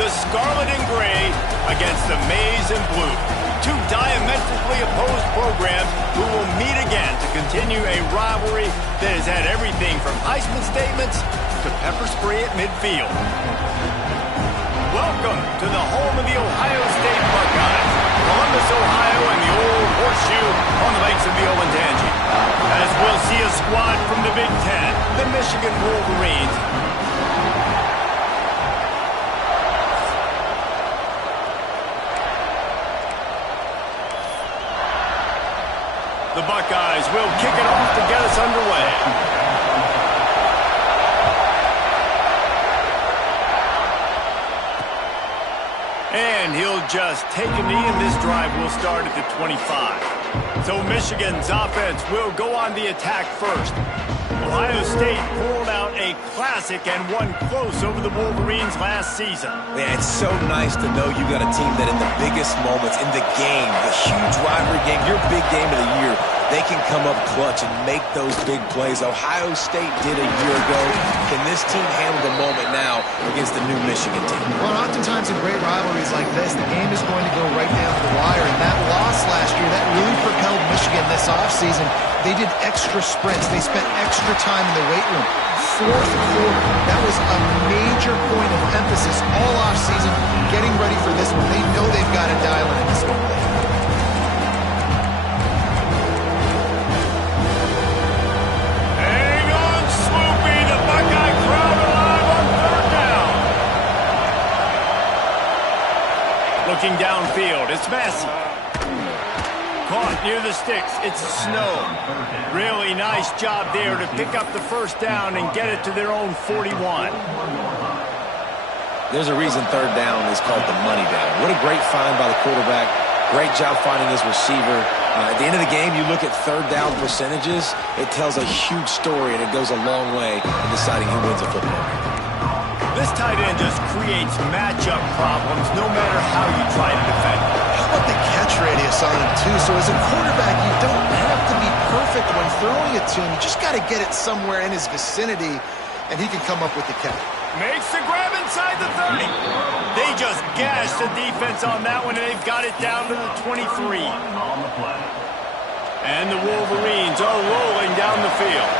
the Scarlet and Gray against the Maize and Blue. Two diametrically opposed programs who will meet again to continue a rivalry that has had everything from Heisman statements to pepper spray at midfield. Welcome to the home of the Ohio State Buckeyes, Columbus, Ohio, and the old horseshoe on the banks of the Olentangy. As we'll see a squad from the Big Ten, the Michigan Wolverines. The Buckeyes will kick it off to get us underway. And he'll just take a knee, and this drive will start at the 25. So Michigan's offense will go on the attack first. Ohio State pulled out a classic and won close over the Wolverines last season. Yeah, it's so nice to know you got a team that in the biggest moments in the game, the huge rivalry game, your big game of the year, they can come up clutch and make those big plays. Ohio State did a year ago. Can this team handle the moment now against the new Michigan team? Well, oftentimes in great rivalries like this, the game is going to go right down to the wire. And that loss last year, that really propelled Michigan this offseason. They did extra sprints. They spent extra time in the weight room. Fourth quarter, that was a major point of emphasis all offseason, getting ready for this one. They know they've got to dial in this one. Looking downfield, it's Massey. Caught near the sticks, it's Snow. Really nice job there to pick up the first down and get it to their own 41. There's a reason third down is called the money down. What a great find by the quarterback. Great job finding his receiver. At the end of the game, you look at third down percentages, it tells a huge story, and it goes a long way in deciding who wins a football game. This tight end just creates matchup problems no matter how you try to defend him. How about the catch radius on him, too? So as a quarterback, you don't have to be perfect when throwing it to him. You just got to get it somewhere in his vicinity, and he can come up with the catch. Makes the grab inside the 30. They just gashed the defense on that one, and they've got it down to the 23. And the Wolverines are rolling down the field.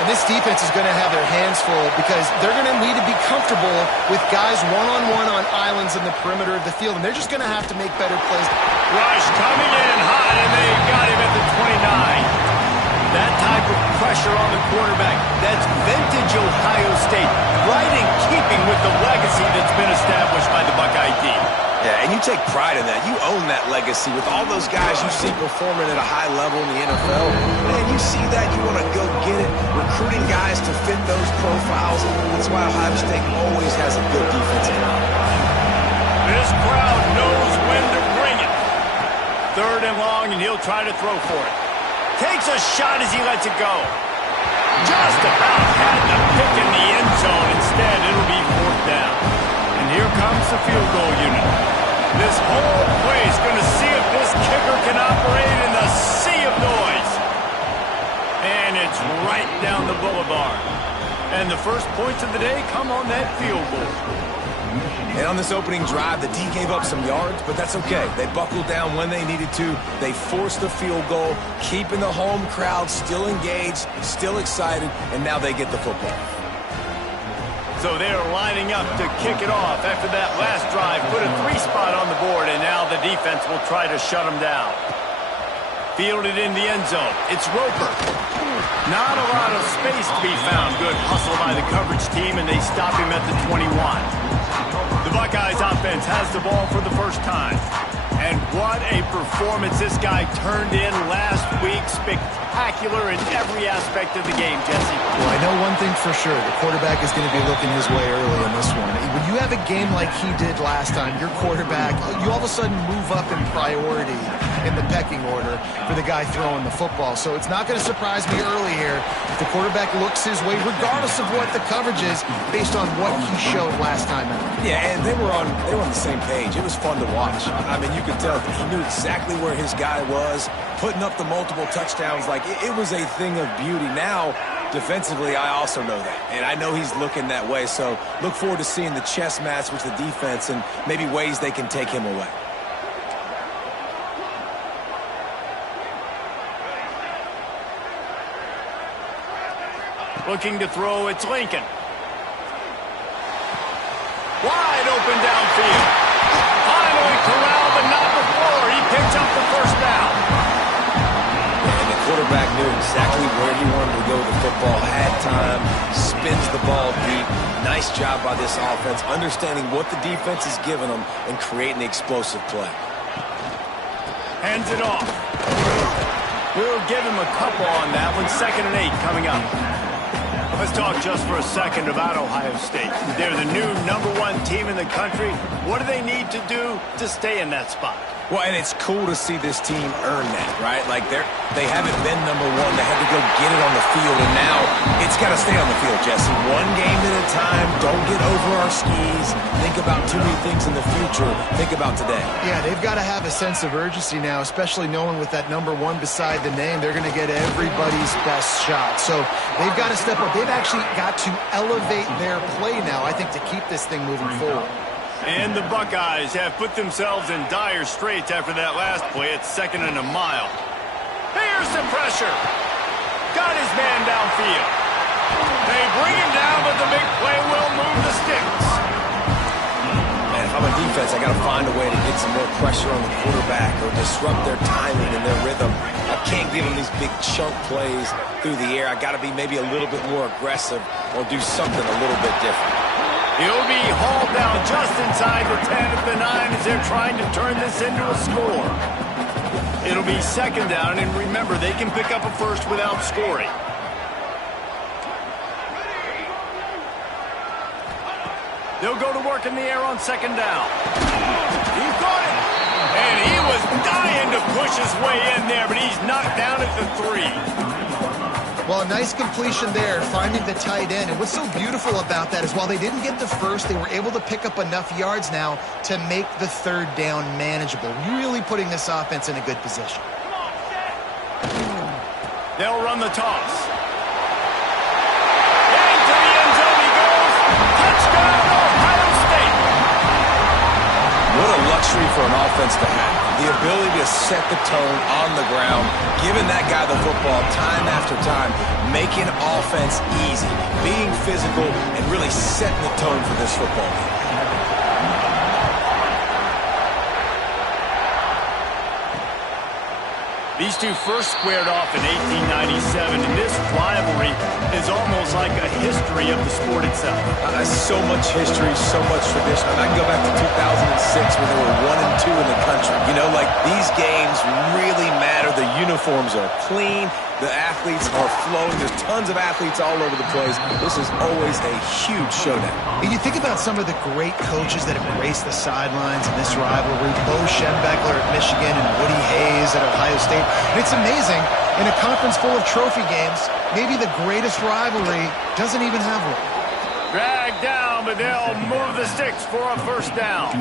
And this defense is going to have their hands full because they're going to need to be comfortable with guys one-on-one on islands in the perimeter of the field, and they're just going to have to make better plays. Rush coming in hot, and they got him at the 29. That type of pressure on the quarterback, that's vintage Ohio State, right in keeping with the legacy that's been established by the Buckeye team. Yeah, and you take pride in that. You own that legacy with all those guys you see performing at a high level in the NFL. Man, you see that, you want to go get it. Recruiting guys to fit those profiles. That's why Ohio State always has a good defensive line. This crowd knows when to bring it. Third and long, and he'll try to throw for it. Takes a shot as he lets it go. Just about had the pick in the end zone. Instead, it'll be fourth down. And here comes the field goal unit. This whole place going to see if this kicker can operate in the sea of noise. And it's right down the boulevard. And the first points of the day come on that field goal. And on this opening drive, the D gave up some yards, but that's okay. They buckled down when they needed to. They forced the field goal, keeping the home crowd still engaged, still excited, and now they get the football. So they're lining up to kick it off after that last drive. Put a 3-spot on the board, and now the defense will try to shut them down. Fielded in the end zone. It's Roper. Not a lot of space to be found. Good hustle by the coverage team, and they stop him at the 21. The Buckeyes offense has the ball for the first time. And what a performance this guy turned in last week. Spectacular in every aspect of the game, Jesse. Well, I know one thing for sure. The quarterback is going to be looking his way early in this one. When you have a game like he did last time, your quarterback, you all of a sudden move up in priority in the pecking order for the guy throwing the football. So it's not going to surprise me early here if the quarterback looks his way, regardless of what the coverage is, based on what he showed last time out. Yeah, and they were on the same page. It was fun to watch. I mean, you could tell he knew exactly where his guy was, putting up the multiple touchdowns. Like, it was a thing of beauty. Now, Defensively, I also know that, and I know he's looking that way, so look forward to seeing the chess match with the defense and maybe ways they can take him away. Looking to throw, it's Lincoln. Wide open downfield. Finally corralled, but not before. He picks up the first down. And the quarterback knew exactly where he wanted to go with the football, had time, spins the ball deep. Nice job by this offense, understanding what the defense is giving them and creating the explosive play. Hands it off. We'll give him a couple on that one. 2nd and 8 coming up. Let's talk just for a second about Ohio State. They're the new #1 team in the country. What do they need to do to stay in that spot? Well, and it's cool to see this team earn that, right? Like, they haven't been #1. They had to go get it on the field, and now it's got to stay on the field, Jesse. One game at a time. Don't get over our skis. Think about too many things in the future. Think about today. Yeah, they've got to have a sense of urgency now, especially knowing with that #1 beside the name, they're going to get everybody's best shot. So they've got to step up. They've actually got to elevate their play now, I think, to keep this thing moving forward. And the Buckeyes have put themselves in dire straits after that last play. It's 2nd and a mile. Here's the pressure. Got his man downfield. They bring him down, but the big play will move the sticks. Man, if I'm a defense, I got to find a way to get some more pressure on the quarterback or disrupt their timing and their rhythm. I can't give them these big chunk plays through the air. I got to be maybe a little bit more aggressive or do something a little bit different. He'll be hauled down just inside the 10 at the 9 as they're trying to turn this into a score. It'll be 2nd down, and remember, they can pick up a first without scoring. They'll go to work in the air on 2nd down. He's got it. And he was dying to push his way in there, but he's knocked down at the 3. Well, a nice completion there, finding the tight end. And what's so beautiful about that is while they didn't get the first, they were able to pick up enough yards now to make the 3rd down manageable, really putting this offense in a good position. They'll run the toss. Into the end zone he goes. Touchdown, Ohio State. What a luxury for an offense to have. The ability to set the tone on the ground, giving that guy the football time after time, making offense easy, being physical, and really setting the tone for this football game. These two first squared off in 1897, and this rivalry is almost like a history of the sport itself. So much history, so much tradition. I can go back to 2006 when they were 1-2 in the country. You know, like, these games really matter. The uniforms are clean. The athletes are flowing. There's tons of athletes all over the place. This is always a huge showdown. And you think about some of the great coaches that have graced the sidelines in this rivalry. Bo Schembechler at Michigan and Woody Hayes at Ohio State. And it's amazing, in a conference full of trophy games, maybe the greatest rivalry doesn't even have one. Dragged down, but they'll move the sticks for a first down.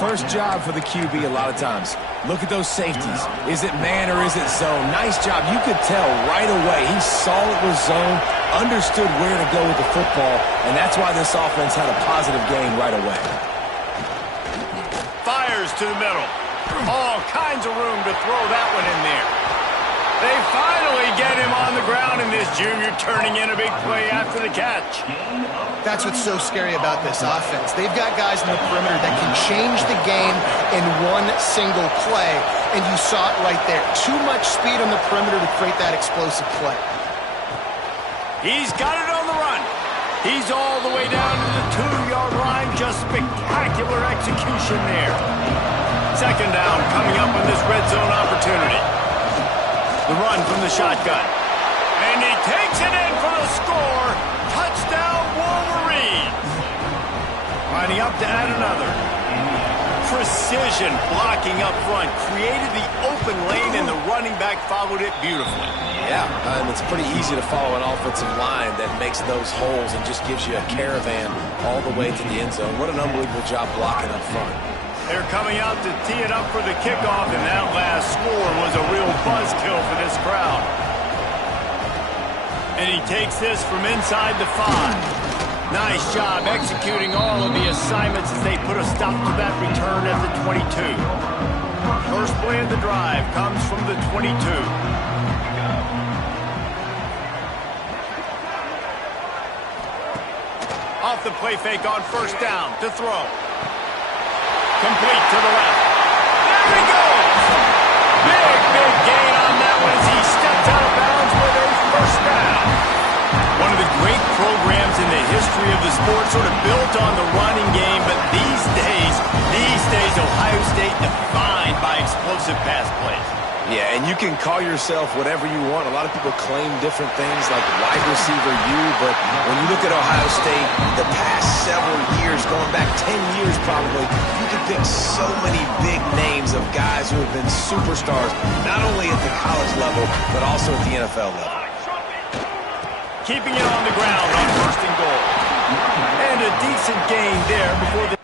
First job for the QB a lot of times. Look at those safeties. Is it man or is it zone? Nice job. You could tell right away. He saw it was zone, understood where to go with the football, and that's why this offense had a positive gain right away. Fires to the middle. All kinds of room to throw that one in there. They finally get him on the ground, and this junior turning in a big play after the catch. That's what's so scary about this offense. They've got guys in the perimeter that can change the game in one single play, and you saw it right there. Too much speed on the perimeter to create that explosive play. He's got it on the run. He's all the way down to the 2-yard line. Just spectacular execution there. 2nd down coming up on this red zone opportunity. The run from the shotgun. And he takes it in for the score. Touchdown, Wolverines. Lining up to add another. Precision blocking up front. Created the open lane, and the running back followed it beautifully. Yeah, and it's pretty easy to follow an offensive line that makes those holes and just gives you a caravan all the way to the end zone. What an unbelievable job blocking up front. They're coming out to tee it up for the kickoff, and that last score was a real buzzkill for this crowd. And he takes this from inside the 5. Nice job executing all of the assignments as they put a stop to that return at the 22. First play of the drive comes from the 22. Off the play fake on first down to throw. Complete to the left. There he goes! Big gain on that one as he stepped out of bounds with a first down. One of the great programs in the history of the sport, sort of built on the running game, but these days, Ohio State defined by explosive pass plays. Yeah, and you can call yourself whatever you want. A lot of people claim different things like wide receiver U, but when you look at Ohio State, the past several years, going back 10 years probably, you can pick so many big names of guys who have been superstars, not only at the college level, but also at the NFL level. Keeping it on the ground on first and goal. And a decent gain there before the...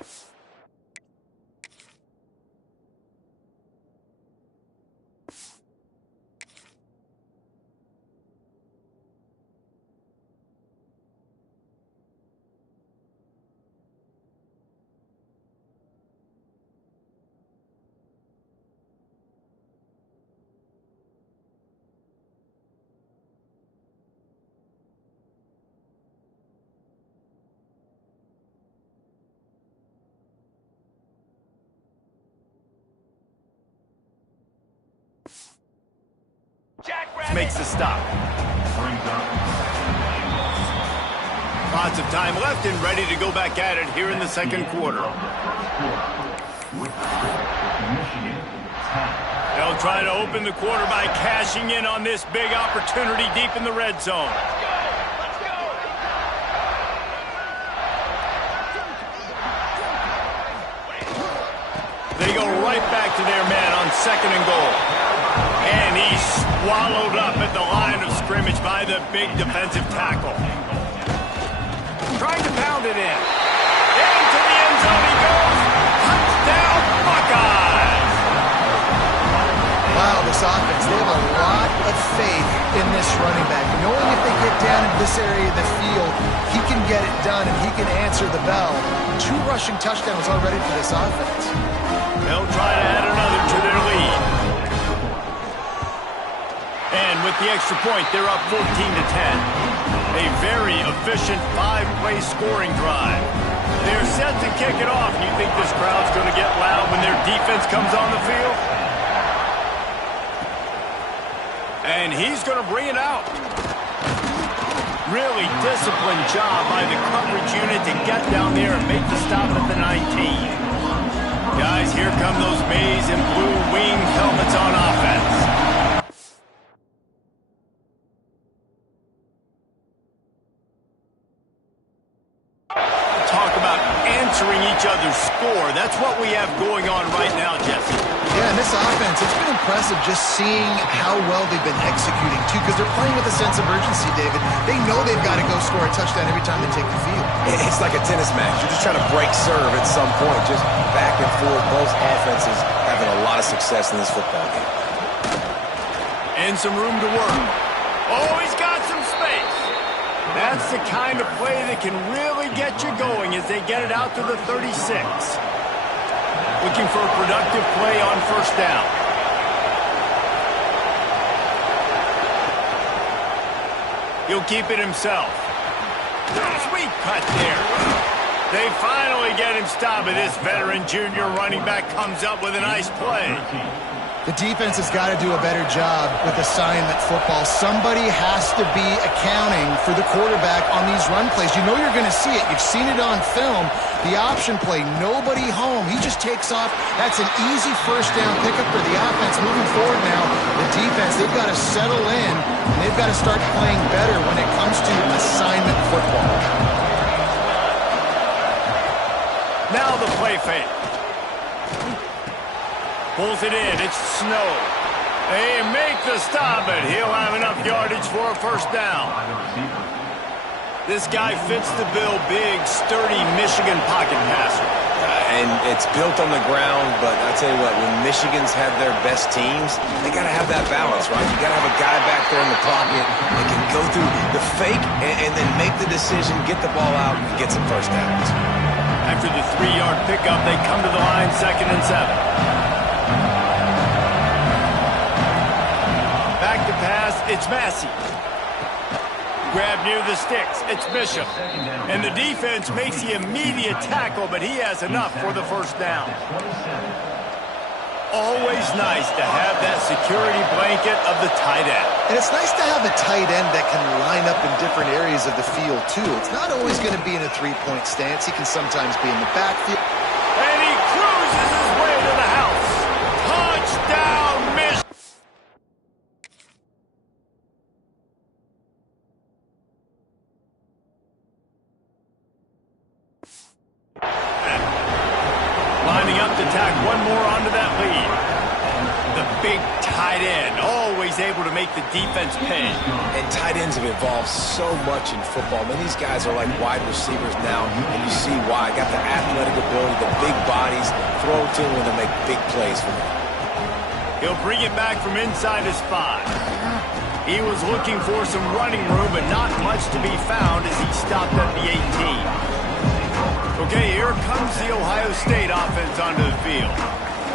makes the stop. Lots of time left and ready to go back at it here in the second quarter. They'll try to open the quarter by cashing in on this big opportunity deep in the red zone. They go right back to their man on second and goal. And he's swallowed up at the line of scrimmage by the big defensive tackle. Trying to pound it in. Into the end zone he goes. Touchdown, Buckeyes! Wow, this offense, they have a lot of faith in this running back. Knowing if they get down in this area of the field, he can get it done and he can answer the bell. 2 rushing touchdowns already for this offense. They'll try to add another to their lead. And with the extra point, they're up 14-10. A very efficient 5-play scoring drive. They're set to kick it off. You think this crowd's going to get loud when their defense comes on the field? And he's going to bring it out. Really disciplined job by the coverage unit to get down there and make the stop at the 19. Guys, here come those maize and blue wing helmets on offense. Talk about answering each other's score. That's what we have going on right now, Jesse. Yeah, and this offense, it's been impressive just seeing how well they've been executing, too, because they're playing with a sense of urgency, David. They know they've got to go score a touchdown every time they take the field. It's like a tennis match. You're just trying to break serve at some point, just back and forth. Both offenses having a lot of success in this football game. And some room to work. Oh, he's got some space. That's the kind of play that can really get you going as they get it out to the 36. Looking for a productive play on first down. He'll keep it himself. Sweet cut there. They finally get him stopped, but this veteran junior running back comes up with a nice play. The defense has got to do a better job with assignment football. Somebody has to be accounting for the quarterback on these run plays. You know you're going to see it. You've seen it on film. The option play, nobody home. He just takes off. That's an easy first down pickup for the offense. Moving forward now, the defense, they've got to settle in, and they've got to start playing better when it comes to assignment football. Now the play fake. Pulls it in. It's Snow. They make the stop, but he'll have enough yardage for a first down. This guy fits the bill. Big, sturdy Michigan pocket passer. and it's built on the ground, but I tell you what, when Michigan's had their best teams, they got to have that balance, right? You got to have a guy back there in the pocket that can go through the fake and then make the decision, get the ball out, and get some first downs. After the 3-yard pickup, they come to the line, 2nd and 7. Back to pass, it's Massey. Grab near the sticks, it's Bishop. And the defense makes the immediate tackle, but he has enough for the first down. Always nice to have that security blanket of the tight end. And it's nice to have a tight end that can line up in different areas of the field, too. It's not always going to be in a three-point stance. He can sometimes be in the backfield. And he cruises his way to the house. Touchdown, Michigan. Lining up to tack one more onto that lead. The big tight end, always able to make the defense pay. And tight ends have evolved so much in football. Man, these guys are like wide receivers now, and you see why. Got the athletic ability, the big bodies, throw to them to make big plays for them. He'll bring it back from inside his 5. He was looking for some running room, but not much to be found as he stopped at the 18. Okay, here comes the Ohio State offense onto the field.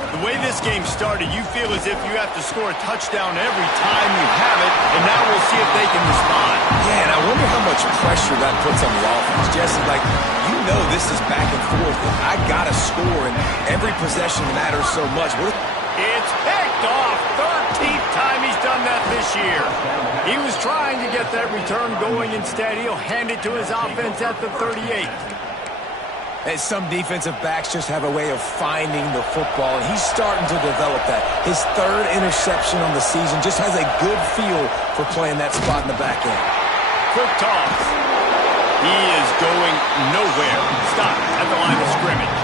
The way this game started, you feel as if you have to score a touchdown every time you have it, and now we'll see if they can respond. Yeah, and I wonder how much pressure that puts on the offense. Jesse, like, you know this is back and forth, and I got to score, and every possession matters so much. It's picked off. 13th time he's done that this year. He was trying to get that return going. Instead, he'll hand it to his offense at the 38. And some defensive backs just have a way of finding the football, and he's starting to develop that. His 3rd interception on the season, just has a good feel for playing that spot in the back end. Quick toss. He is going nowhere. Stop at the line of scrimmage.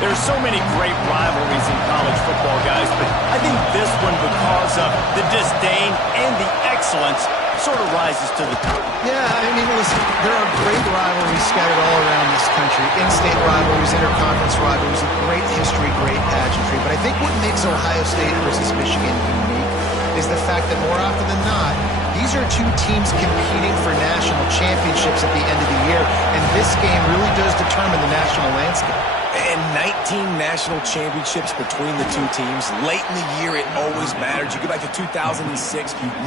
There's so many great rivalries in college football, guys, but I think this one, because of the disdain and the excellence, sort of rises to the top. Yeah, I mean, listen, there are great rivalries scattered all around this country. In-state rivalries, interconference rivalries, great history, great pageantry. But I think what makes Ohio State versus Michigan unique is the fact that more often than not, these are two teams competing for national championships at the end of the year, and this game really does determine the national landscape. And 19 national championships between the two teams. Late in the year, it always matters. You go back to 2006,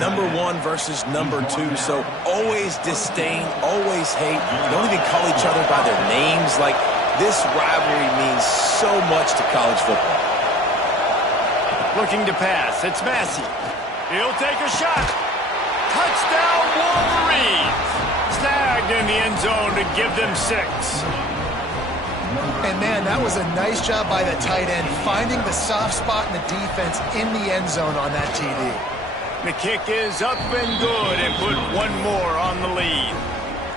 number 1 versus number 2. So always disdain, always hate. You don't even call each other by their names. Like, this rivalry means so much to college football. Looking to pass. It's Massey. He'll take a shot. Touchdown, Wolverines. Snagged in the end zone to give them 6. And, man, that was a nice job by the tight end, finding the soft spot in the defense in the end zone on that TD. The kick is up and good, and put one more on the lead.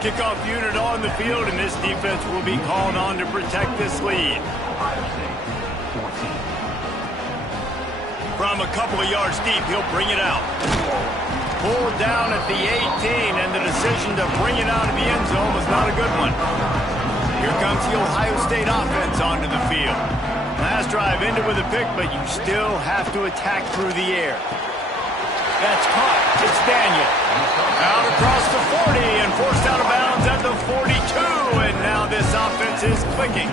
Kickoff unit on the field, and this defense will be called on to protect this lead. From a couple of yards deep, he'll bring it out. Pulled down at the 18, and the decision to bring it out of the end zone was not a good one. Here comes the Ohio State offense onto the field. Last drive ended with a pick, but you still have to attack through the air. That's caught. It's Daniel. Out across the 40 and forced out of bounds at the 42, and now this offense is clicking.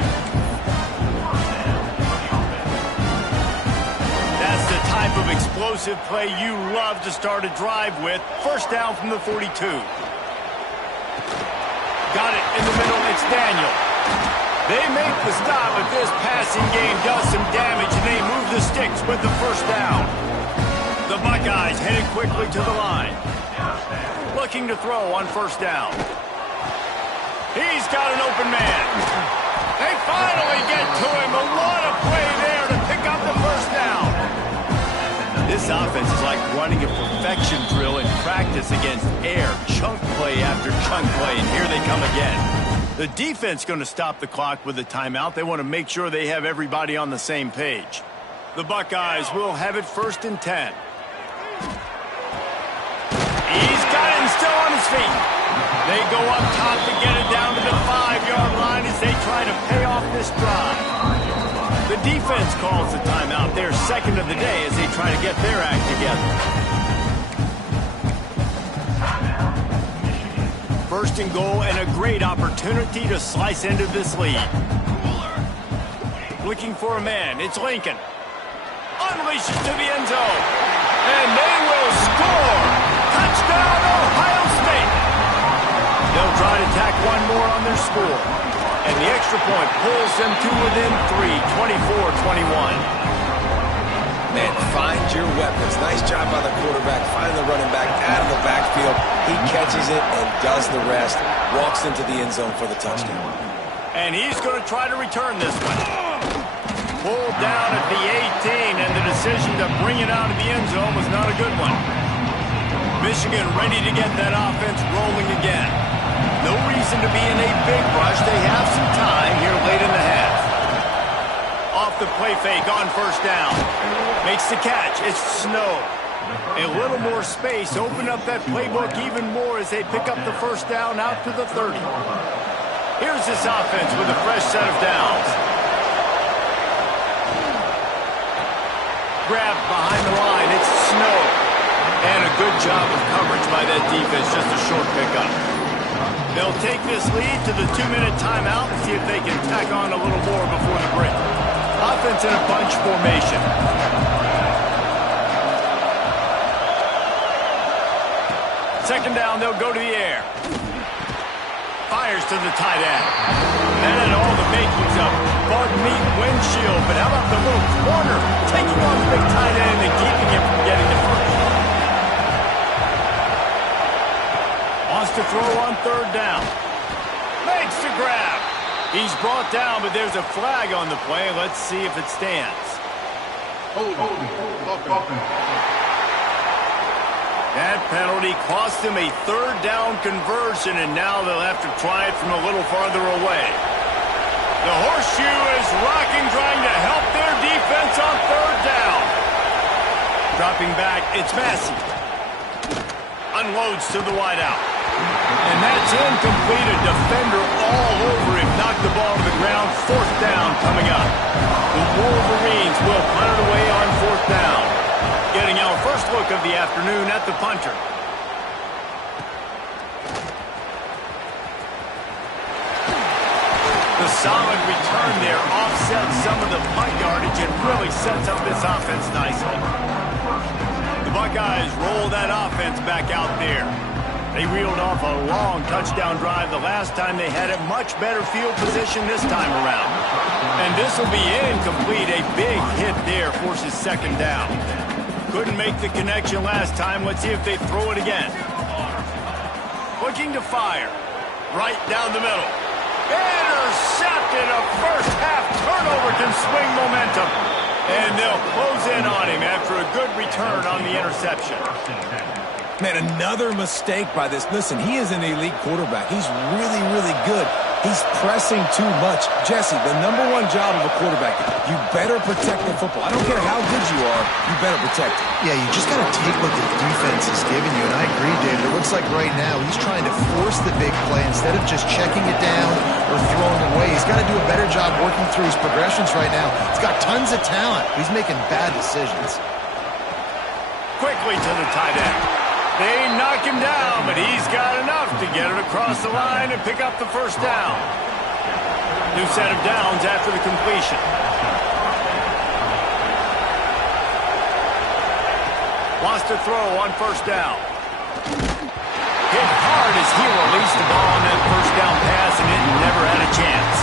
That's the type of explosive play you love to start a drive with. First down from the 42. Got it in the middle, it's Daniel. They make the stop, but this passing game does some damage, and they move the sticks with the first down. The Buckeyes headed quickly to the line. Looking to throw on first down. He's got an open man. They finally get to him, but what a play there to pick up the first down. This offense is like running a perfection drill in practice against air. Chunk play after chunk play, and here they come again. The defense going to stop the clock with a timeout. They want to make sure they have everybody on the same page. The Buckeyes will have it 1st and 10. He's got him still on his feet. They go up top to get it down to the 5-yard line as they try to pay off off this drive. The defense calls the timeout. Their second of the day as they try to get their act together. First and goal and a great opportunity to slice into this lead. Looking for a man. It's Lincoln. Unleashes to the end zone. And they will score. Touchdown, Ohio State. They'll try to tack one more on their score. And the extra point pulls them to within 3, 24-21. Man, find your weapons. Nice job by the quarterback. Find the running back out of the backfield. He catches it and does the rest. Walks into the end zone for the touchdown. And he's going to try to return this one. Pulled down at the 18, and the decision to bring it out of the end zone was not a good one. Michigan ready to get that offense rolling again. No reason to be in a big rush. They have some time here late in the half. Off the play fake on first down. Makes the catch. It's Snow. A little more space. Open up that playbook even more as they pick up the first down out to the 30. Here's this offense with a fresh set of downs. Grab behind the line. It's Snow. And a good job of coverage by that defense. Just a short pickup. They'll take this lead to the 2-minute timeout and see if they can tack on a little more before the break. Offense in a bunch formation. Second down, they'll go to the air. Fires to the tight end. That had all the makings of bug meat windshield, but how about the little corner taking on the big tight end and keeping him from getting the first? Wants to throw on third down. Makes the grab. He's brought down, but there's a flag on the play. Let's see if it stands. That penalty cost him a third down conversion, and now they'll have to try it from a little farther away. The horseshoe is rocking, trying to help their defense on third down. Dropping back, it's Massey. Unloads to the wideout. And that's incomplete. A defender all over him. Knocked the ball to the ground. Fourth down coming up. The Wolverines will punt it away on fourth down. Getting our first look of the afternoon at the punter. The solid return there offsets some of the punt yardage and really sets up this offense nicely. The Buckeyes roll that offense back out there. They reeled off a long touchdown drive the last time they had a much better field position this time around. And this will be incomplete. A big hit there forces second down. Couldn't make the connection last time. Let's see if they throw it again. Looking to fire. Right down the middle. Intercepted. A first half turnover can swing momentum. And they'll close in on him after a good return on the interception. Man, another mistake by this. Listen, he is an elite quarterback. He's really, really good. He's pressing too much. Jesse, the number one job of a quarterback, you better protect the football. I don't care how good you are, you better protect it. Yeah, you just got to take what the defense is giving you. And I agree, David. It looks like right now he's trying to force the big play instead of just checking it down or throwing away. He's got to do a better job working through his progressions right now. He's got tons of talent. He's making bad decisions. Quickly to the tight end. They knock him down, but he's got enough to get it across the line and pick up the first down. New set of downs after the completion. Wants to throw on first down. Hit hard as he released the ball on that first down pass, and it never had a chance.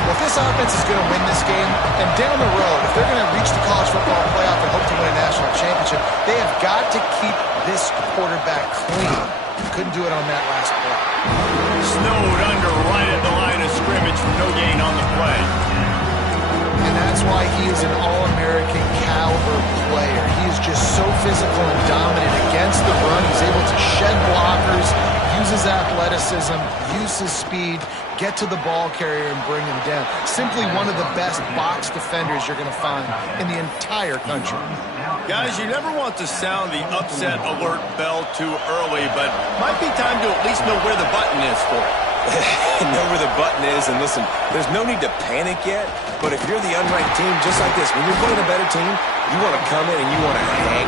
Well, if this offense is going to win this game, and down the road, if they're going to reach the college football playoff and hope to win a national championship, they have got to keep this quarterback clean. Couldn't do it on that last play. Snowed under right at the line of scrimmage for no gain on the play. And that's why he is an All-American caliber player. He is just so physical and dominant against the run. He's able to shed blockers, use his athleticism, use his speed, get to the ball carrier and bring him down. Simply one of the best box defenders you're going to find in the entire country. Guys, you never want to sound the upset alert bell too early, but might be time to at least know where the button is for it. And know where the button is. And listen, there's no need to panic yet, but if you're the unranked team, just like this, when you're playing a better team, you want to come in and you want to hang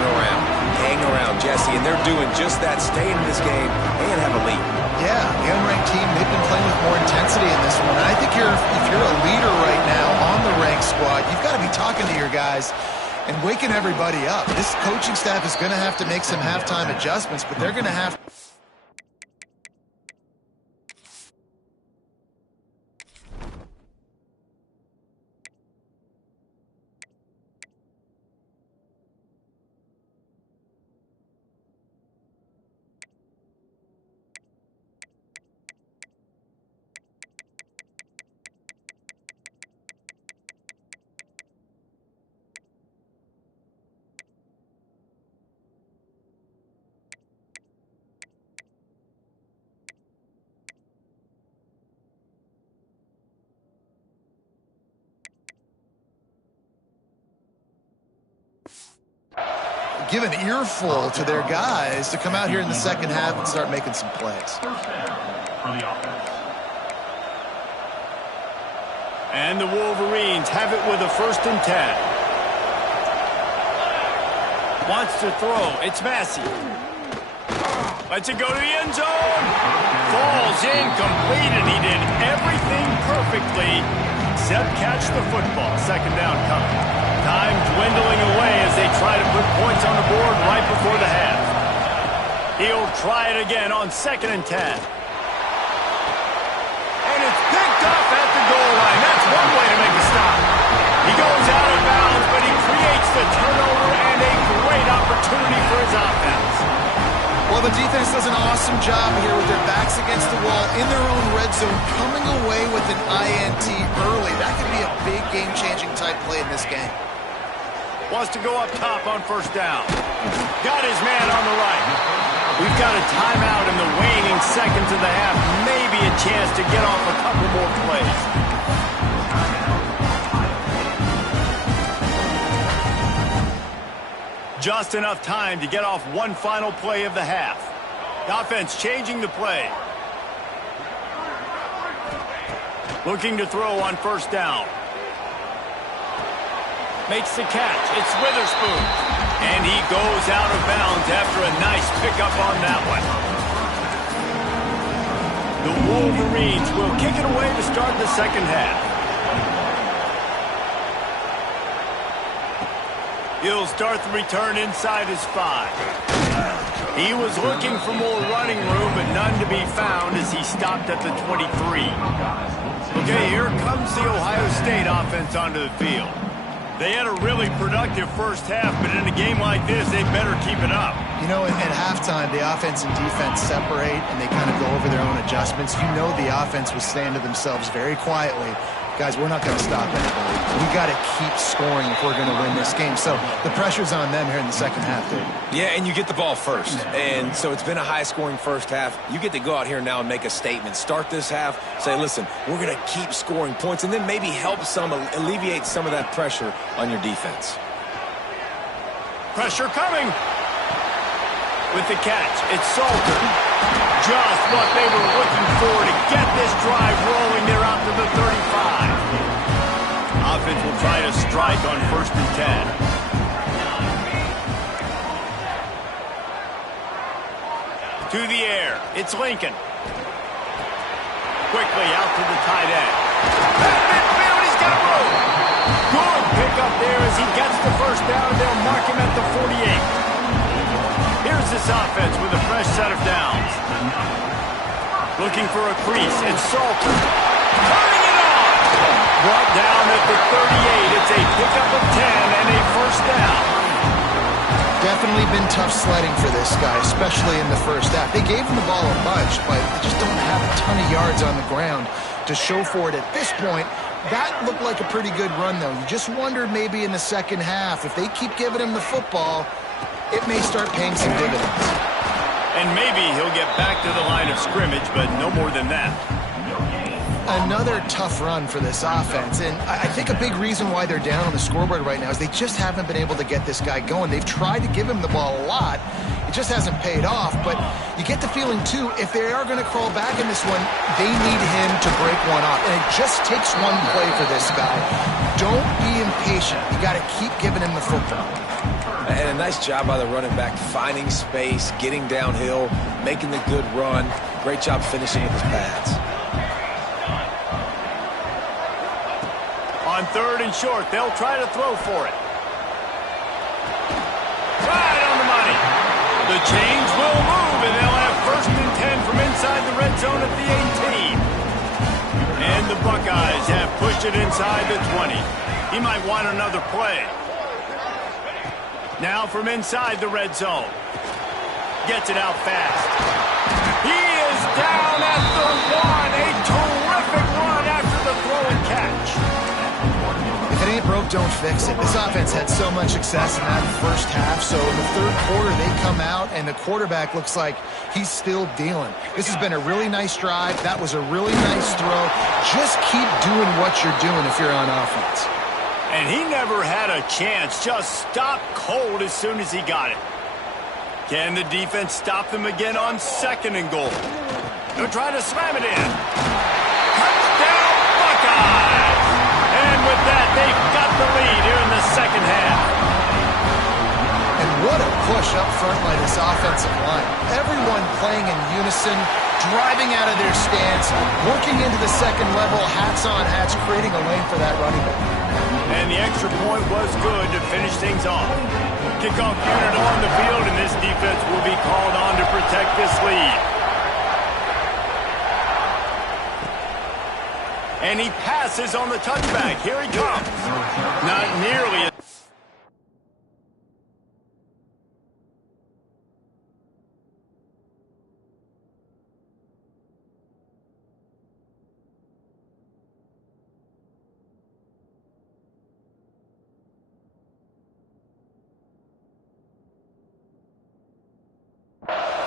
around, Jesse, and they're doing just that, stay in this game and have a lead. Yeah, the unranked team, they've been playing with more intensity in this one. And I think if you're a leader right now on the ranked squad, you've got to be talking to your guys and waking everybody up. This coaching staff is going to have to make some halftime adjustments, but they're going to have give an earful to their guys to come out here in the second half and start making some plays. And the Wolverines have it with a 1st and 10. Wants to throw. It's Massey. Lets it go to the end zone. Falls incomplete, and he did everything perfectly except catch the football. 2nd down coming. Time dwindling away as they try to put points on the board right before the half. He'll try it again on 2nd and 10. And it's picked up at the goal line. That's one way to make a stop. He goes out of bounds, but he creates the turnover and a great opportunity for his offense. Well, the defense does an awesome job here with their backs against the wall in their own red zone, coming away with an INT early. That could be a big game-changing type play in this game. Wants to go up top on 1st down. Got his man on the right. We've got a timeout in the waning seconds of the half. Maybe a chance to get off a couple more plays. Just enough time to get off one final play of the half. The offense changing the play. Looking to throw on 1st down. Makes the catch. It's Witherspoon. And he goes out of bounds after a nice pickup on that one. The Wolverines will kick it away to start the second half. He'll start the return inside his 5. He was looking for more running room, but none to be found as he stopped at the 23. Okay, here comes the Ohio State offense onto the field. They had a really productive first half, but in a game like this, they better keep it up. You know, at halftime, the offense and defense separate, and they kind of go over their own adjustments. You know the offense was saying to themselves very quietly, guys, we're not going to stop anybody. We got to keep scoring if we're going to win this game. So the pressure's on them here in the second half, dude. Yeah, and you get the ball first. And so it's been a high-scoring first half. You get to go out here now and make a statement. Start this half, say, listen, we're going to keep scoring points, and then maybe help alleviate some of that pressure on your defense. Pressure coming. With the catch, it's Salter. Just what they were looking for to get this drive rolling. They're out to the 35. Offense will try to strike on 1st and 10. To the air, it's Lincoln. Quickly out to the tight end. Midfield, he's got room. Good pickup there as he gets the 1st down. They'll mark him at the 48. Here's this offense with a fresh set of downs. Looking for a crease. It's Salter. Cutting it off. Brought down at the 38. It's a pickup of 10 and a 1st down. Definitely been tough sledding for this guy, especially in the first half. They gave him the ball a bunch, but they just don't have a ton of yards on the ground to show for it at this point. That looked like a pretty good run, though. You just wonder maybe in the second half, if they keep giving him the football, it may start paying some dividends. And maybe he'll get back to the line of scrimmage, but no more than that. Another tough run for this offense, and I think a big reason why they're down on the scoreboard right now is they just haven't been able to get this guy going. They've tried to give him the ball a lot, It just hasn't paid off, but you get the feeling, too, if they are going to crawl back in this one, they need him to break one off. And it just takes one play for this guy. Don't be impatient. You got to keep giving him the football. And a nice job by the running back, finding space, getting downhill, making the good run. Great job finishing with his pads. On 3rd and short, they'll try to throw for it. Right on the money. The chains will move, and they'll have 1st and 10 from inside the red zone at the 18. And the Buckeyes have pushed it inside the 20. He might want another play. Now from inside the red zone. Gets it out fast. He is down at the 1. A terrific run after the throw and catch. If it ain't broke, don't fix it. This offense had so much success in that first half, so in the 3rd quarter, they come out, and the quarterback looks like he's still dealing. This has been a really nice drive. That was a really nice throw. Just keep doing what you're doing if you're on offense. And he never had a chance. Just stopped cold as soon as he got it. Can the defense stop them again on 2nd and goal? They'll try to slam it in. Touchdown, Buckeyes! And with that, they've got the lead here in the 2nd half. And what a push up front by this offensive line. Everyone playing in unison, driving out of their stance, working into the 2nd level, hats on hats, creating a lane for that running back. And the extra point was good to finish things off. Kickoff unit on the field, and this defense will be called on to protect this lead. And he passes on the touchback. Here he comes. Not nearly as...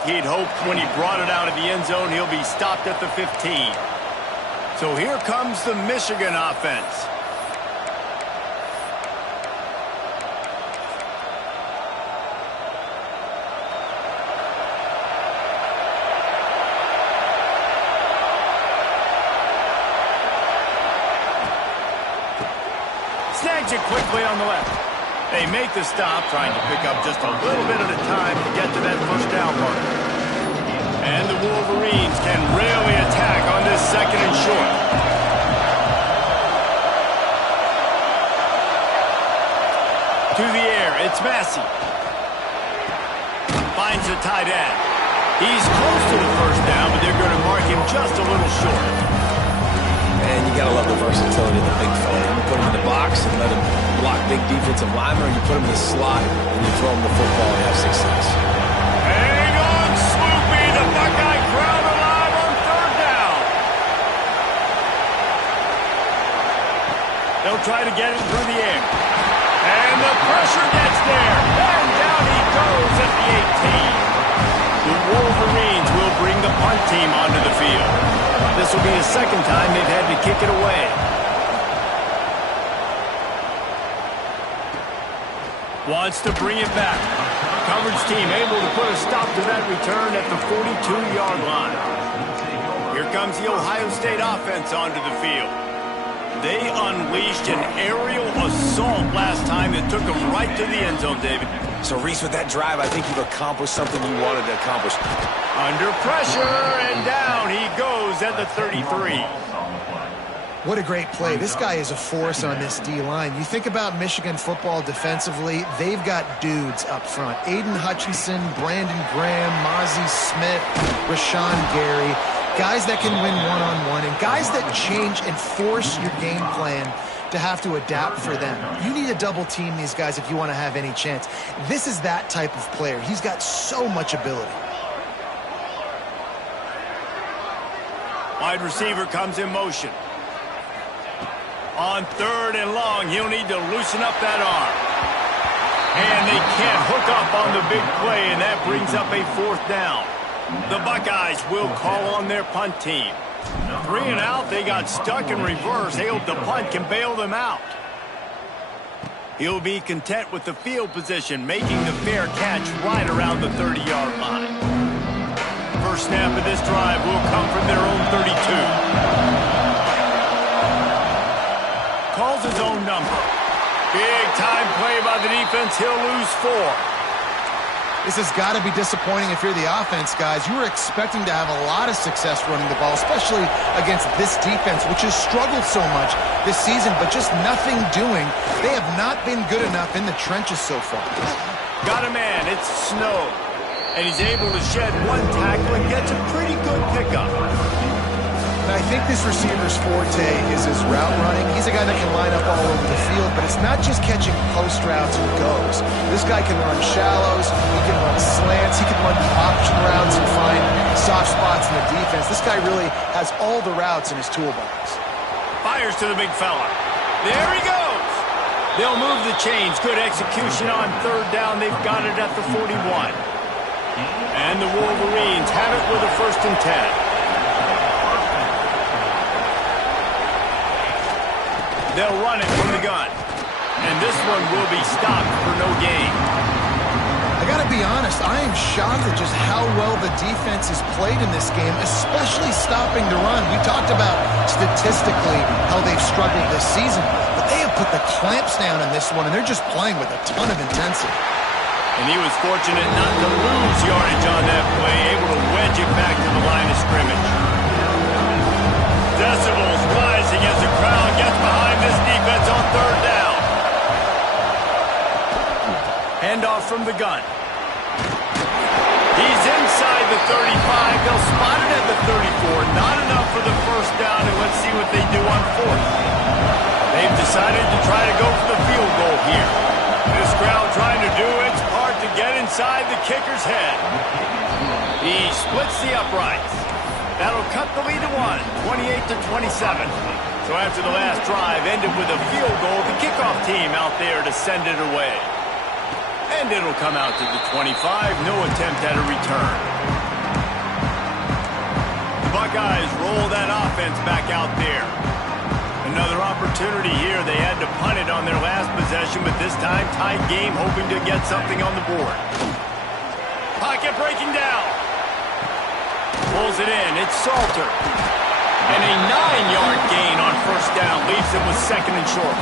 He'd hoped when he brought it out of the end zone, he'll be stopped at the 15. So here comes the Michigan offense. Snags it quickly on the left. They make the stop, trying to pick up just a little bit at a time to get to that 1st down mark. And the Wolverines can really attack on this 2nd and short. To the air, it's Massey. Finds the tight end. He's close to the 1st down, but they're going to mark him just a little short. And you got to love the versatility of the big fella. You put him in the box and let him block big defensive linemen, or you put him in the slot and you throw him the football and have success. Hang on, Sloopy. The Buckeye crowd alive on 3rd down. They'll try to get it through the air. And the pressure gets there. And down he goes at the 18. The Wolverines will bring the punt team onto the field. This will be the 2nd time they've had to kick it away. Wants to bring it back. Coverage team able to put a stop to that return at the 42-yard line. Here comes the Ohio State offense onto the field. They unleashed an aerial assault last time that took them right to the end zone, David. So, Reese, with that drive, I think you've accomplished something you wanted to accomplish. Under pressure, and down he goes at the 33. What a great play. This guy is a force on this D-line. You think about Michigan football defensively, they've got dudes up front. Aiden Hutchinson, Brandon Graham, Mozzie Smith, Rashawn Gary. Guys that can win one-on-one, and guys that change and force your game plan to have to adapt for them. You need to double team these guys if you want to have any chance. This is that type of player. He's got so much ability. Wide receiver comes in motion. On 3rd and long, he'll need to loosen up that arm. And they can't hook up on the big play, and that brings up a 4th down. The Buckeyes will call on their punt team. 3 and out, they got stuck in reverse. They hope the punt can bail them out. He'll be content with the field position, making the fair catch right around the 30-yard line. First snap of this drive will come from their own 32. Calls his own number. Big time play by the defense. He'll lose 4. This has got to be disappointing if you're the offense, guys. You were expecting to have a lot of success running the ball, especially against this defense, which has struggled so much this season, but just nothing doing. They have not been good enough in the trenches so far. Got a man. It's Snow. And he's able to shed 1 tackle and gets a pretty good pickup. And I think this receiver's forte is his route running. He's a guy that can line up all over the field, but it's not just catching post routes and goes. This guy can run shallows, he can run slants, he can run the option routes and find soft spots in the defense. This guy really has all the routes in his toolbox. Fires to the big fella. There he goes. They'll move the chains. Good execution on 3rd down. They've got it at the 41. And the Wolverines have it with a 1st and 10. They'll run it from the gun. And this one will be stopped for no gain. I got to be honest, I am shocked at just how well the defense has played in this game, especially stopping the run. We talked about statistically how they've struggled this season, but they have put the clamps down in this one, and they're just playing with a ton of intensity. And he was fortunate not to lose yardage on that play, able to wedge it back to the line of scrimmage. Decibels rising as the crowd gets behind this defense on 3rd down. Handoff from the gun. He's inside the 35. They'll spot it at the 34. Not enough for the 1st down, and let's see what they do on 4th. They've decided to try to go for the field goal here. This crowd trying to do its part to get inside the kicker's head. He splits the uprights. That'll cut the lead to 1, 28-27. So after the last drive ended with a field goal, the kickoff team out there to send it away. And it'll come out to the 25, no attempt at a return. The Buckeyes roll that offense back out there. Another opportunity here. They had to punt it on their last possession, but this time tight game, hoping to get something on the board. Pocket breaking down. Pulls it in. It's Salter. And a 9-yard gain on 1st down leaves it with 2nd and short.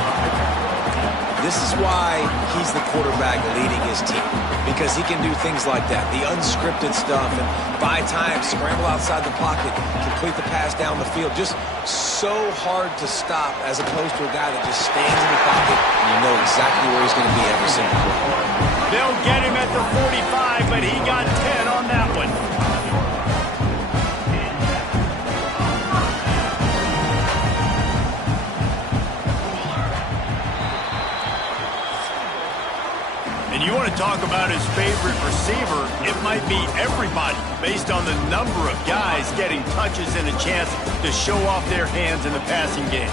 This is why he's the quarterback leading his team, because he can do things like that, the unscripted stuff, and buy time, scramble outside the pocket, complete the pass down the field. Just so hard to stop as opposed to a guy that just stands in the pocket and you know exactly where he's going to be every single play. They'll get him at the 45, but he got 10 on that one. And you want to talk about his favorite receiver, it might be everybody based on the number of guys getting touches and a chance to show off their hands in the passing game.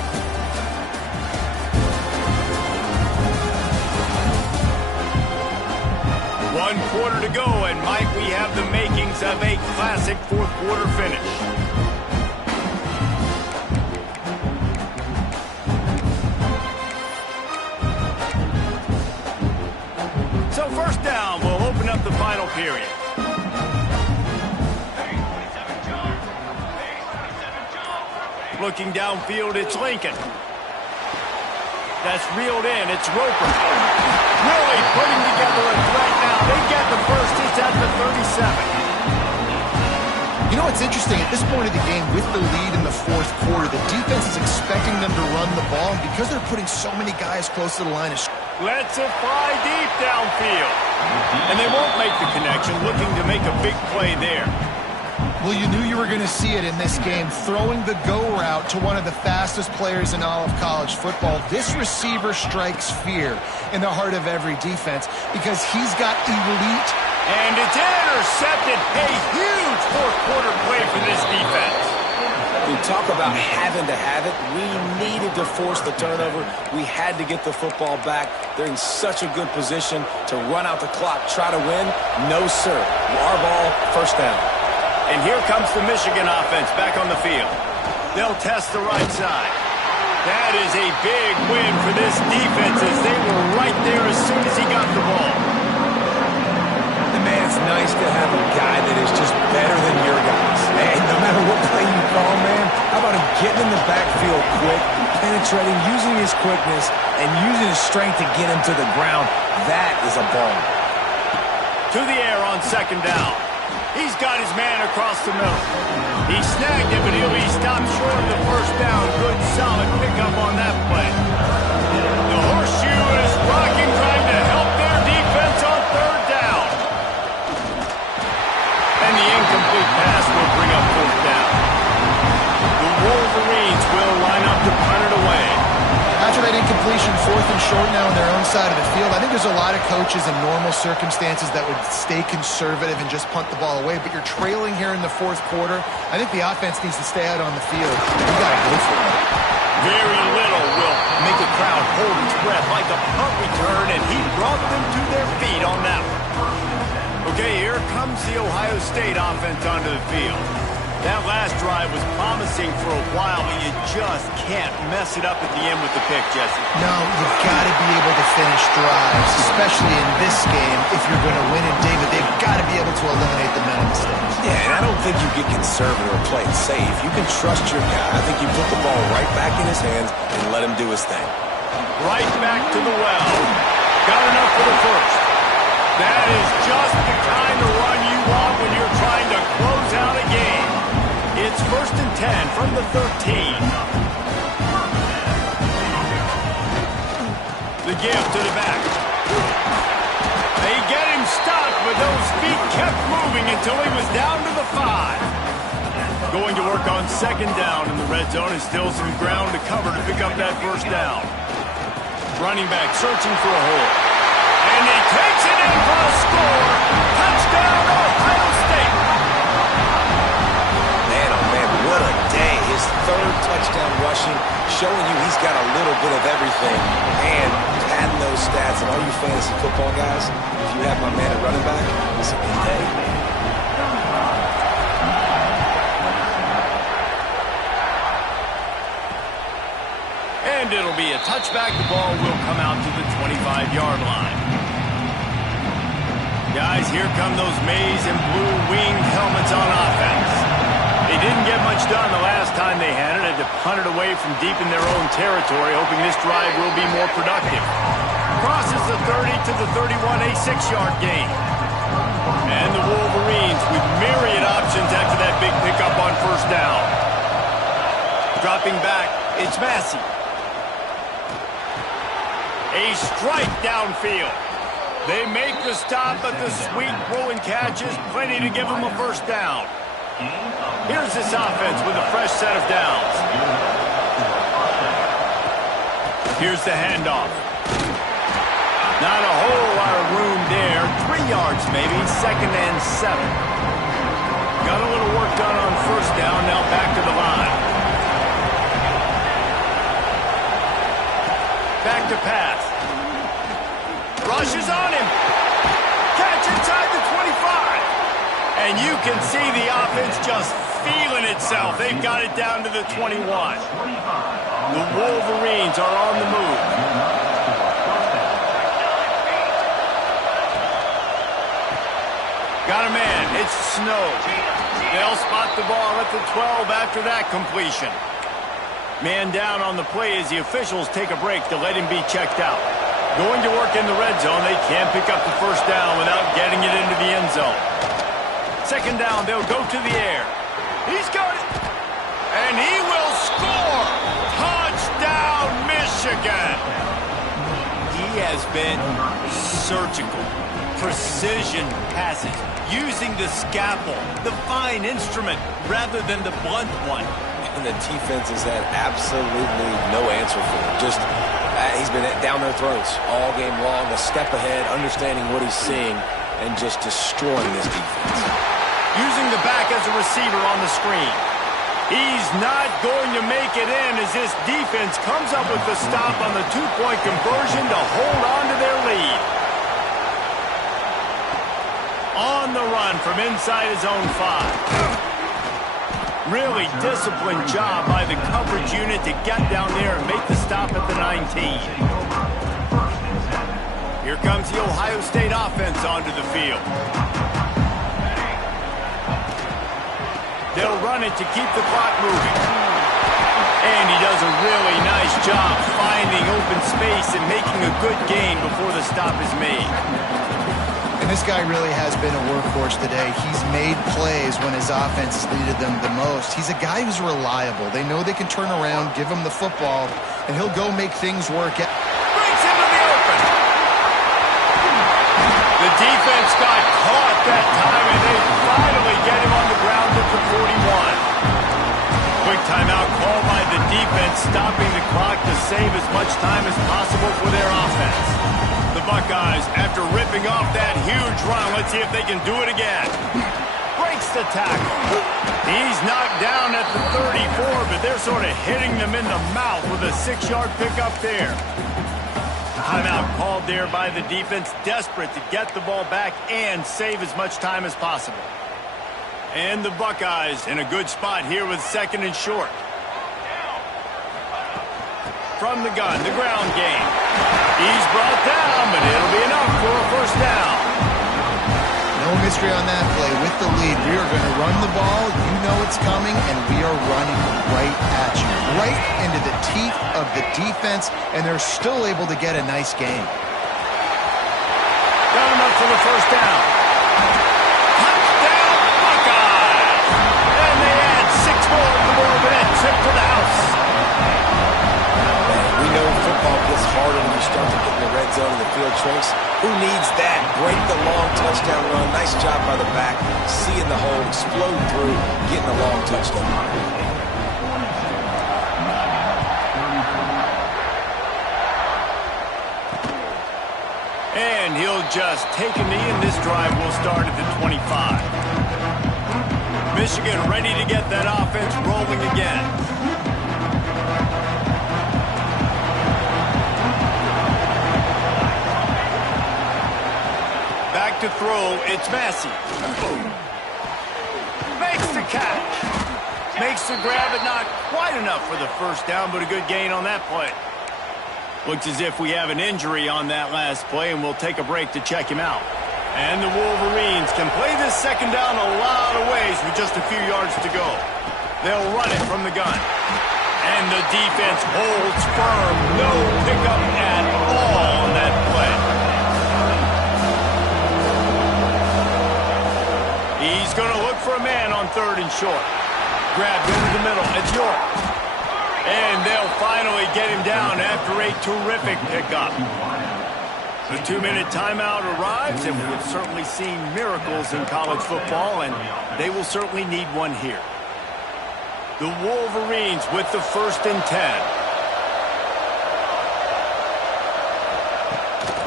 One quarter to go, and Mike, we have the makings of a classic 4th quarter finish. So 1st down will open up the final period. Looking downfield, it's Lincoln. That's reeled in. It's Roper. Really putting together a threat now. They get the 1st. It's at the 37. You know what's interesting? At this point of the game, with the lead in the 4th quarter, the defense is expecting them to run the ball, and because they're putting so many guys close to the line of scrimmage, lets it fly deep downfield. And they won't make the connection, looking to make a big play there. Well, you knew you were going to see it in this game, throwing the go route to one of the fastest players in all of college football. This receiver strikes fear in the heart of every defense because he's got elite. And it's intercepted. A huge 4th quarter play for this defense. We talk about having to have it. We needed to force the turnover. We had to get the football back. They're in such a good position to run out the clock, try to win. No, sir. Our ball, 1st down. And here comes the Michigan offense back on the field. They'll test the right side. That is a big win for this defense as they were right there as soon as he got the ball. And man, it's nice to have a guy that is just better than your guys. And no matter what play you call, man, how about him getting in the backfield quick, penetrating, using his quickness, and using his strength to get him to the ground. That is a ball. To the air on second down. He's got his man across the middle. He snagged him, but he'll be stopped short of the first down. Good, solid pickup on that play. The horseshoe is rocking, trying to help their defense on third down. And the incomplete pass will bring up fourth down. The Wolverines will line up to punt it away. After that incompletion, fourth and short now on their own side of the field, I think there's a lot of coaches in normal circumstances that would stay conservative and just punt the ball away, but you're trailing here in the fourth quarter. I think the offense needs to stay out on the field. You got to go for it. Very little will make a crowd hold its breath like a punt return, and he brought them to their feet on that one. Okay, here comes the Ohio State offense onto the field. That last drive was promising for a while, but you just can't mess it up at the end with the pick, Jesse. No, you've got to be able to finish drives, especially in this game. If you're going to win it, David, they've got to be able to eliminate the mental mistakes. Yeah, and I don't think you get conservative or play it safe. You can trust your guy. I think you put the ball right back in his hands and let him do his thing. Right back to the well. Got enough for the first. That is just the kind of run you want when you're trying to close out a game. It's 1st and 10 from the 13. The give to the back. They get him stopped, but those feet kept moving until he was down to the 5. Going to work on second down in the red zone and still some ground to cover to pick up that first down. Running back searching for a hole. And he takes it in for a score. Touchdown, Ohio State. What a day. His third touchdown rushing, showing you he's got a little bit of everything. And adding those stats, and all you fantasy football guys, if you have my man at running back, it's a good day. And it'll be a touchback. The ball will come out to the 25-yard line. Guys, here come those maize and blue winged helmets on offense. They didn't get much done the last time they had it. Had to punt it away from deep in their own territory, hoping this drive will be more productive. Crosses the 30 to the 31, a 6-yard gain. And the Wolverines with myriad options after that big pickup on first down. Dropping back, it's Massey. A strike downfield. They make the stop, but the sweet rolling catch is plenty to give them a first down. Here's this offense with a fresh set of downs. Here's the handoff. Not a whole lot of room there. 3 yards maybe, 2nd and 7. Got a little work done on first down, now back to the line. Back to pass. Rushes on him. Catch inside the 25. And you can see the offense just feeling itself. They've got it down to the 21. The Wolverines are on the move. Got a man. It's Snow. They'll spot the ball at the 12 after that completion. Man down on the play as the officials take a break to let him be checked out. Going to work in the red zone. They can't pick up the first down without getting it into the end zone. Second down, they'll go to the air. He's got it. And he will score. Touchdown, Michigan. He has been surgical. Precision passes. Using the scalpel, the fine instrument, rather than the blunt one. And the defense has had absolutely no answer for him. Just, he's been down their throats all game long, a step ahead, understanding what he's seeing, and just destroying this defense. Using the back as a receiver on the screen. He's not going to make it in as this defense comes up with the stop on the 2-point conversion to hold on to their lead. On the run from inside his own 5. Really disciplined job by the coverage unit to get down there and make the stop at the 19. Here comes the Ohio State offense onto the field. They'll run it to keep the clock moving. And he does a really nice job finding open space and making a good gain before the stop is made. And this guy really has been a workhorse today. He's made plays when his offense has needed them the most. He's a guy who's reliable. They know they can turn around, give him the football, and he'll go make things work. Breaks into the open. The defense got caught that time, and they finally get him on the ground at the 41. Quick timeout called by the defense, stopping the clock to save as much time as possible for their offense. The Buckeyes, after ripping off that huge run, let's see if they can do it again. Breaks the tackle. He's knocked down at the 34, but they're sort of hitting them in the mouth with a 6-yard pickup there. Timeout called there by the defense, desperate to get the ball back and save as much time as possible. And the Buckeyes in a good spot here with 2nd and short. From the gun, the ground game. He's brought down, but it'll be enough for a first down. No mystery on that play. With the lead, we are going to run the ball. You know it's coming, and we are running right at you. Right into the teeth of the defense, and they're still able to get a nice game. Got him up for the first down. Touchdown, Buckeyes! And they add 6 more to the board with that trip to the house. We know football gets harder when you start to get in the red zone of the field, Trace. Who needs that? Break the long touchdown run. Nice job by the back. Seeing the hole, explode through, getting a long touchdown. And he'll just take a knee, and this drive will start at the 25. Michigan ready to get that offense rolling again. Back to throw, it's Massey. Makes the catch. Makes the grab, but not quite enough for the first down, but a good gain on that play. Looks as if we have an injury on that last play, and we'll take a break to check him out. And the Wolverines can play this second down a lot of ways with just a few yards to go. They'll run it from the gun. And the defense holds firm. No pickup at all on that play. He's going to look for a man on 3rd and short. Grabbed into the middle. It's York. And they'll finally get him down after a terrific pickup. The 2-minute timeout arrives, and we have certainly seen miracles in college football, and they will certainly need one here. The Wolverines with the 1st and 10.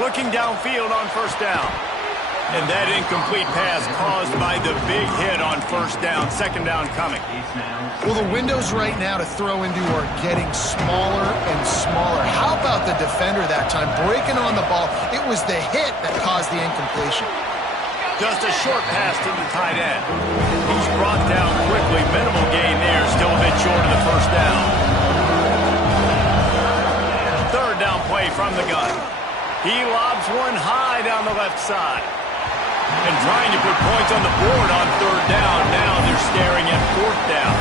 Looking downfield on first down. And that incomplete pass caused by the big hit on first down. Second down coming. Well, the windows right now to throw into are getting smaller and smaller. How about the defender that time breaking on the ball? It was the hit that caused the incompletion. Just a short pass to the tight end. He's brought down quickly. Minimal gain there. Still a bit short of the first down. 3rd down play from the gun. He lobs one high down the left side. And trying to put points on the board on 3rd down. Now they're staring at 4th down.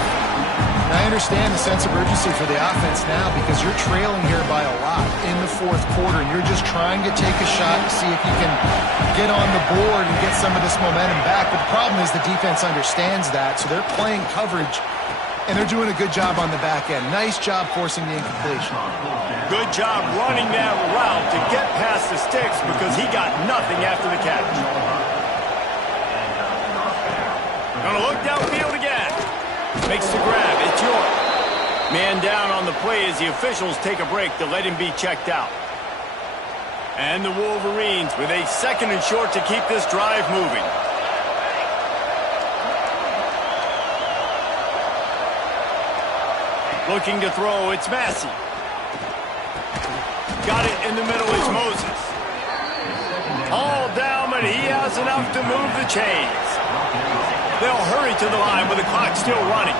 I understand the sense of urgency for the offense now because you're trailing here by a lot in the 4th quarter, and you're just trying to take a shot to see if you can get on the board and get some of this momentum back. But the problem is the defense understands that, so they're playing coverage, and they're doing a good job on the back end. Nice job forcing the incompletion. Good job running that route to get past the sticks because he got nothing after the catch. Gonna look downfield again. Makes the grab. It's York. Man down on the play as the officials take a break to let him be checked out. And the Wolverines with a 2nd and short to keep this drive moving. Looking to throw, it's Massey. Got it in the middle, it's Moses. All down, but he has enough to move the chains. They'll hurry to the line with the clock still running.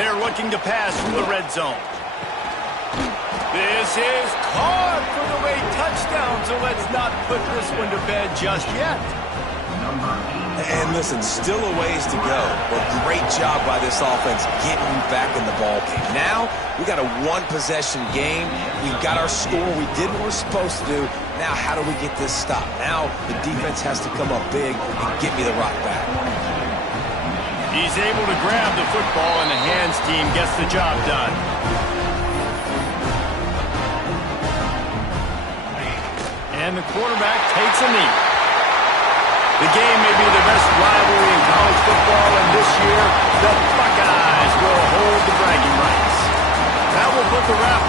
They're looking to pass from the red zone. This is caught for the late touchdown, so let's not put this one to bed just yet. And listen, still a ways to go, but great job by this offense getting you back in the ball game. Now, we got a one-possession game. We've got our score. We did what we're supposed to do. Now, how do we get this stopped? Now, the defense has to come up big and get me the rock back. He's able to grab the football, and the hands team gets the job done. And the quarterback takes a knee. The game may be the best rivalry in college football, and this year, the Buckeyes will hold the bragging rights. That will put the wrap